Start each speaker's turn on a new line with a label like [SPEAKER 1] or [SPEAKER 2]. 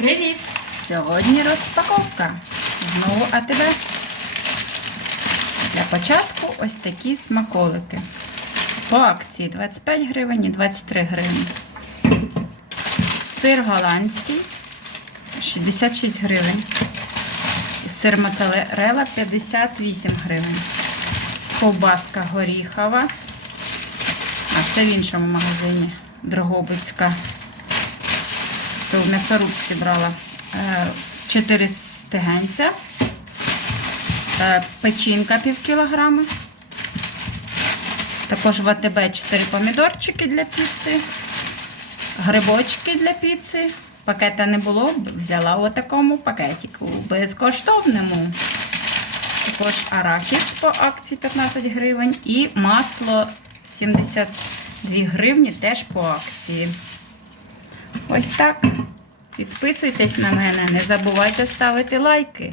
[SPEAKER 1] Привіт! Сьогодні розпаковка. Знову АТБ. Для початку ось такі смаколики. По акції 25 гривень і 23 гривні. Сир голландський 66 гривень. Сир моцарелла 58 гривень. Ковбаска горіхова. А це в іншому магазині Дрогобицька. То в м'ясорубці брала 4 стегенця, е, печінка пів кілограми. Також в АТБ 4 помідорчики для піци, грибочки для піци. Пакета не було, взяла у такому пакетику безкоштовному. Також арахіс по акції 15 гривень і масло 72 гривні теж по акції. Ось так. Підписуйтесь на мене, не забувайте ставити лайки.